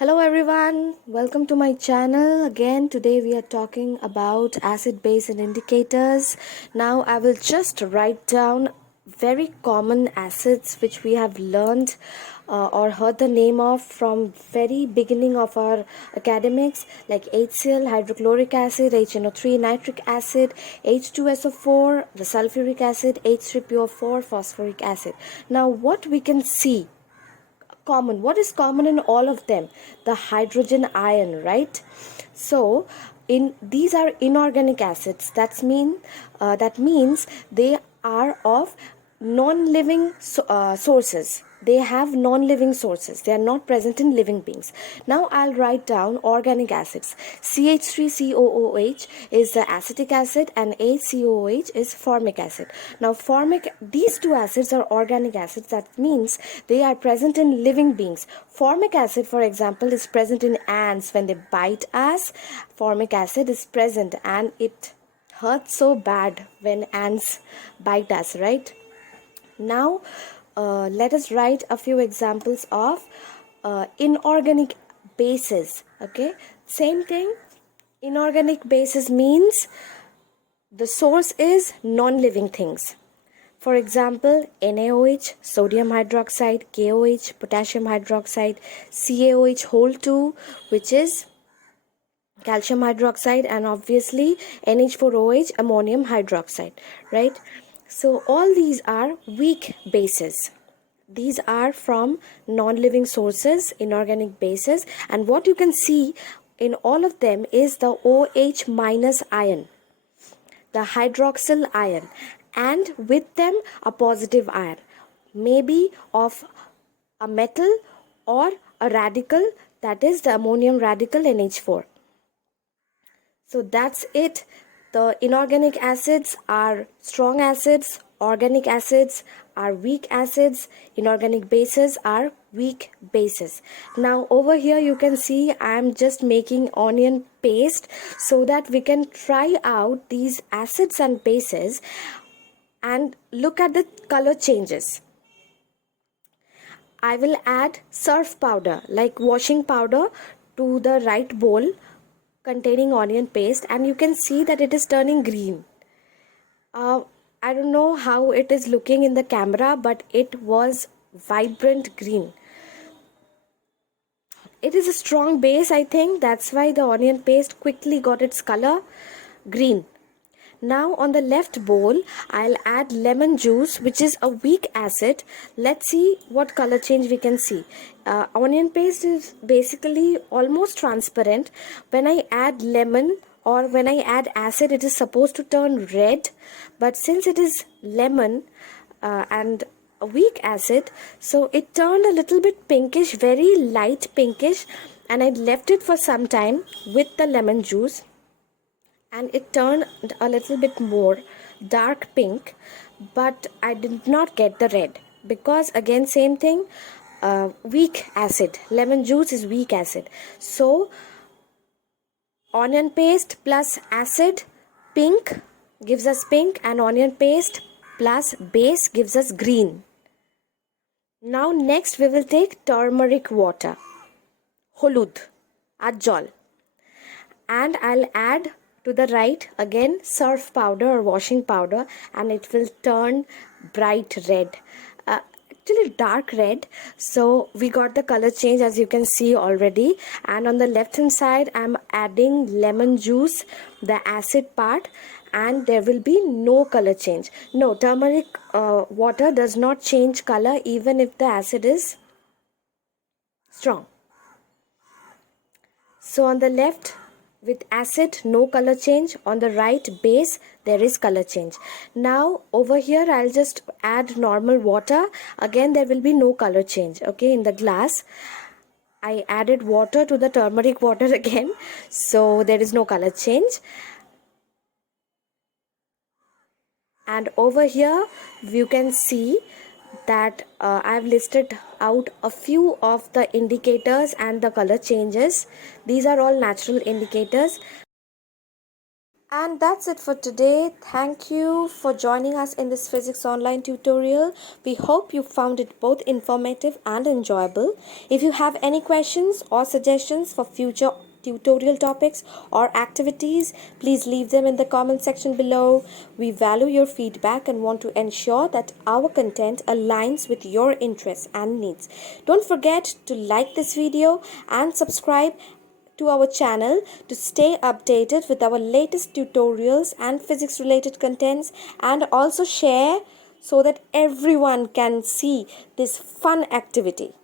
Hello everyone, welcome to my channel. Again, today we are talking about acid base and indicators. Now I will just write down very common acids which we have learned or heard the name of from very beginning of our academics, like HCl, hydrochloric acid, HNO3, nitric acid, H2SO4, the sulfuric acid, H3PO4, phosphoric acid. Now what we can see common, what is common in all of them? The hydrogen ion, right? So in these are inorganic acids. That means they are of non-living sources. They have non-living sources. They are not present in living beings. Now I'll write down organic acids. CH3COOH is the acetic acid and ACOOH is formic acid. Now these two acids are organic acids. That means they are present in living beings. Formic acid, for example, is present in ants when they bite us. Formic acid is present and it hurts so bad when ants bite us, right? Now, let us write a few examples of inorganic bases. Okay, same thing. Inorganic bases means the source is non-living things. For example, NaOH, sodium hydroxide, KOH, potassium hydroxide, CaOH whole 2, which is calcium hydroxide, and obviously NH4OH, ammonium hydroxide, right? So all these are weak bases. These are from non-living sources, inorganic bases, and what you can see in all of them is the OH minus ion, the hydroxyl ion, and with them a positive ion, maybe of a metal or a radical, that is the ammonium radical NH4. So that's it. The inorganic acids are strong acids, organic acids are weak acids, inorganic bases are weak bases. Now over here you can see I am just making onion paste so that we can try out these acids and bases and look at the color changes. I will add surf powder, like washing powder, to the right bowl containing onion paste, and you can see that it is turning green. I don't know how it is looking in the camera, but it was vibrant green. It is a strong base, I think. That's why the onion paste quickly got its color green. Now on the left bowl, I'll add lemon juice, which is a weak acid. Let's see what color change we can see. Onion paste is basically almost transparent. When I add lemon or when I add acid, it is supposed to turn red. But since it is lemon and a weak acid, so it turned a little bit pinkish, very light pinkish. And I left it for some time with the lemon juice, and it turned a little bit more dark pink, but I did not get the red because again same thing, weak acid. Lemon juice is weak acid. So onion paste plus acid, pink, gives us pink, and onion paste plus base gives us green. Now next we will take turmeric water, holud, ajol, and I'll add to the right again surf powder or washing powder, and it will turn bright red, actually dark red. So we got the color change, as you can see already. And on the left hand side I'm adding lemon juice, the acid part, and there will be no color change. No, turmeric water does not change color even if the acid is strong. So on the left with acid, no color change. On the right base, there is color change. Now over here I'll just add normal water. Again there will be no color change. Okay, in the glass I added water to the turmeric water again, so there is no color change. And over here you can see that I've listed out a few of the indicators and the color changes. These are all natural indicators. And that's it for today. Thank you for joining us in this physics online tutorial. We hope you found it both informative and enjoyable. If you have any questions or suggestions for future tutorial topics or activities, please leave them in the comment section below. We value your feedback and want to ensure that our content aligns with your interests and needs. Don't forget to like this video and subscribe to our channel to stay updated with our latest tutorials and physics related contents, and also share so that everyone can see this fun activity.